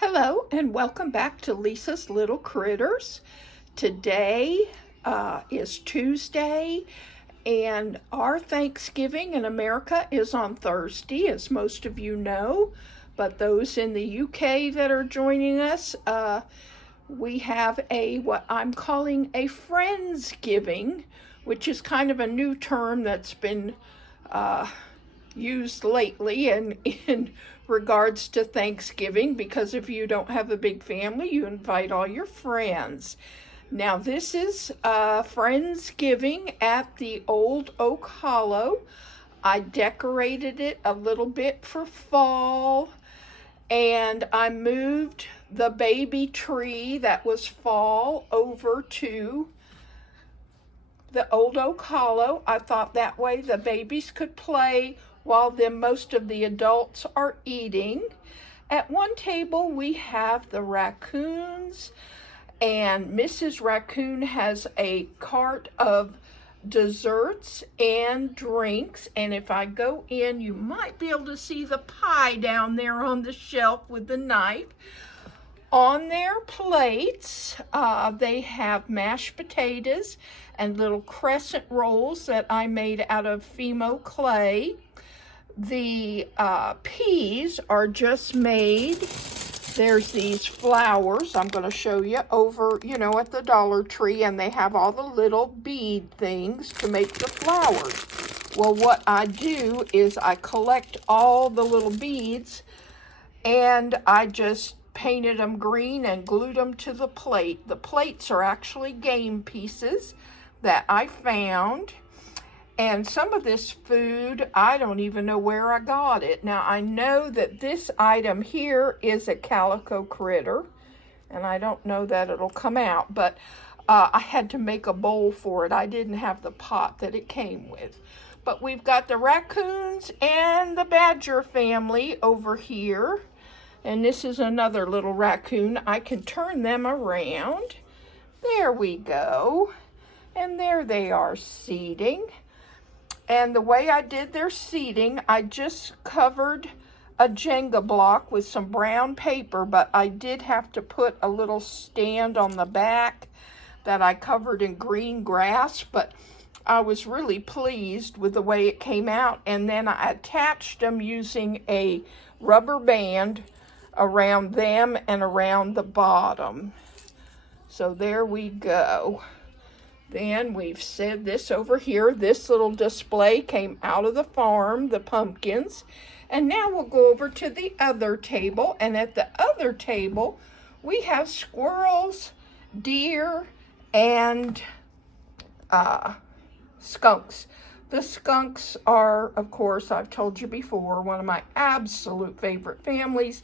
Hello and welcome back to Lisa's Little Critters. Today is Tuesday and our Thanksgiving in America is on Thursday, as most of you know. But those in the UK that are joining us, we have what I'm calling a Friendsgiving, which is kind of a new term that's been used lately in regards to Thanksgiving, because if you don't have a big family, you invite all your friends. Now this is Friendsgiving at the Old Oak Hollow. I decorated it a little bit for fall, and I moved the baby tree that was fall over to the Old Oak Hollow. I thought that way the babies could play while most of the adults are eating. At one table we have the raccoons, and Mrs. Raccoon has a cart of desserts and drinks, and if I go in you might be able to see the pie down there on the shelf with the knife. On their plates, they have mashed potatoes and little crescent rolls that I made out of Fimo clay. The peas are just made. There's these flowers I'm going to show you over, at the Dollar Tree, and they have all the little bead things to make the flowers. Well, what I do is I collect all the little beads and I just painted them green and glued them to the plate. The plates are actually game pieces that I found. And some of this food, I don't even know where I got it. Now, I know that this item here is a calico critter, and I don't know that it'll come out, but I had to make a bowl for it. I didn't have the pot that it came with. But we've got the raccoons and the badger family over here. And this is another little raccoon. I can turn them around. There we go. And there they are seating. And the way I did their seating, I just covered a Jenga block with some brown paper, but I did have to put a little stand on the back that I covered in green grass, but I was really pleased with the way it came out. And then I attached them using a rubber band around them and around the bottom. So there we go. Then we've said this over here. This little display came out of the farm, the pumpkins. And now we'll go over to the other table. And at the other table, we have squirrels, deer, and skunks. The skunks are, of course, I've told you before, one of my absolute favorite families.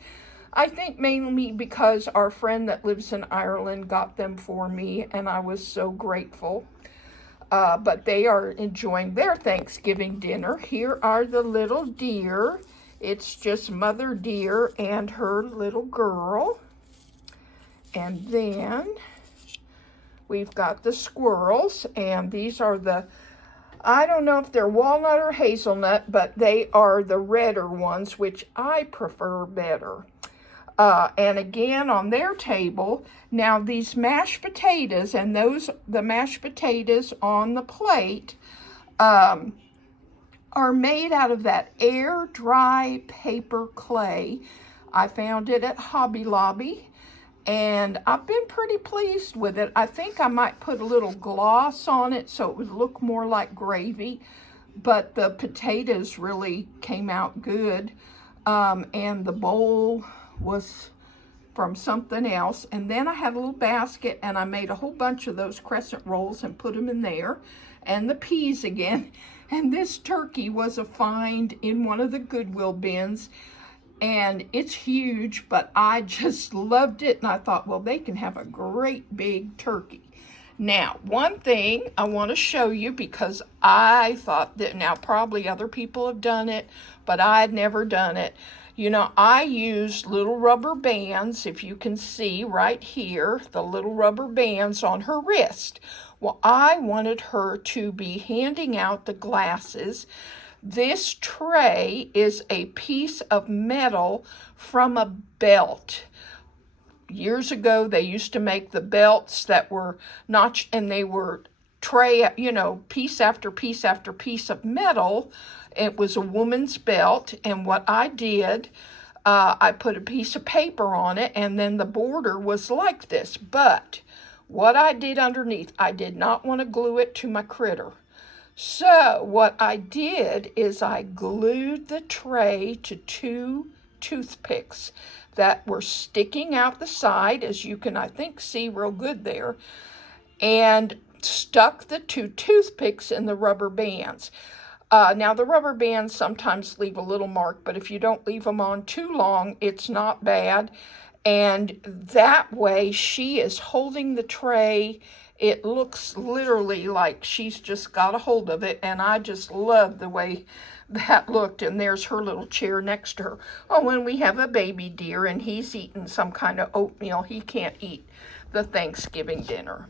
I think mainly because our friend that lives in Ireland got them for me, and I was so grateful. But they are enjoying their Thanksgiving dinner. Here are the little deer. It's just Mother Deer and her little girl. And then we've got the squirrels, and these are I don't know if they're walnut or hazelnut, but they are the redder ones, which I prefer better. And again, on their table, now these mashed potatoes and the mashed potatoes on the plate are made out of that air dry paper clay. I found it at Hobby Lobby, and I've been pretty pleased with it. I think I might put a little gloss on it so it would look more like gravy, but the potatoes really came out good. And the bowl was from something else. And then I had a little basket, and I made a whole bunch of those crescent rolls and put them in there, and the peas again. And this turkey was a find in one of the Goodwill bins, and it's huge, but I just loved it, and I thought, well, they can have a great big turkey. Now, one thing I want to show you, because I thought that, now probably other people have done it, but I had never done it. I used little rubber bands, if you can see right here, the little rubber bands on her wrist. Well, I wanted her to be handing out the glasses. This tray is a piece of metal from a belt. years ago, they used to make the belts that were notched, and they were tray, you know, piece after piece after piece of metal. It was a woman's belt, and what I did, I put a piece of paper on it, and then the border was like this. But what I did underneath, I did not want to glue it to my critter. So what I did is I glued the tray to 2 toothpicks that were sticking out the side, as you can, I think, see real good there, and stuck the 2 toothpicks in the rubber bands. Now, the rubber bands sometimes leave a little mark, but if you don't leave them on too long, it's not bad. And that way, she is holding the tray. It looks literally like she's just got a hold of it, and I just love the way that looked. And there's her little chair next to her. Oh, and we have a baby deer, and he's eating some kind of oatmeal. He can't eat the Thanksgiving dinner.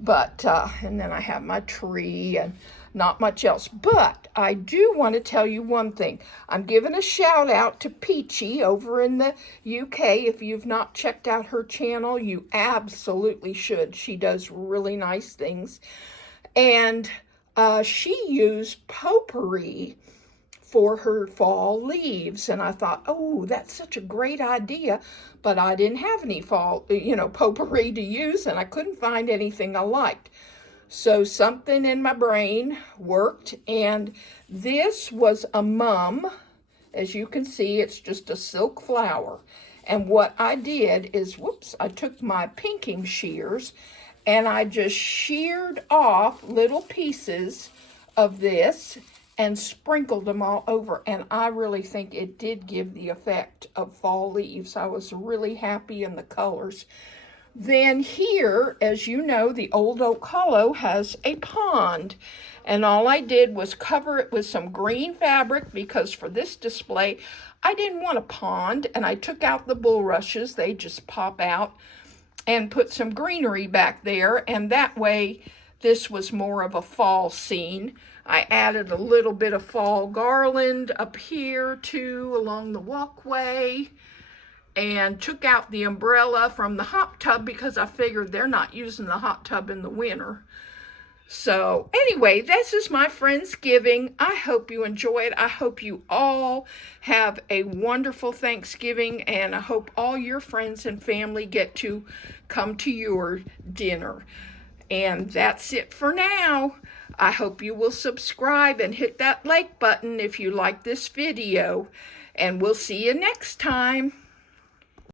But, and then I have my tree and not much else. But I do want to tell you one thing. I'm giving a shout out to Peachy over in the UK. If you've not checked out her channel, you absolutely should. She does really nice things. And she used potpourri for her fall leaves. And I thought, oh, that's such a great idea. But I didn't have any fall, potpourri to use, and I couldn't find anything I liked. So something in my brain worked, and this was a mum. As you can see, it's just a silk flower. And what I did is, I took my pinking shears, and I just sheared off little pieces of this and sprinkled them all over. And I really think it did give the effect of fall leaves. I was really happy in the colors. Then here, as you know, the Old Oak Hollow has a pond. And all I did was cover it with some green fabric, because for this display, I didn't want a pond. And I took out the bulrushes. They just pop out. And put some greenery back there. And that way, this was more of a fall scene. I added a little bit of fall garland up here, too, along the walkway. And took out the umbrella from the hot tub, because I figured they're not using the hot tub in the winter. So anyway, this is my Friendsgiving. I hope you enjoy it. I hope you all have a wonderful Thanksgiving, and I hope all your friends and family get to come to your dinner. And that's it for now. I hope you will subscribe and hit that like button if you like this video. And we'll see you next time.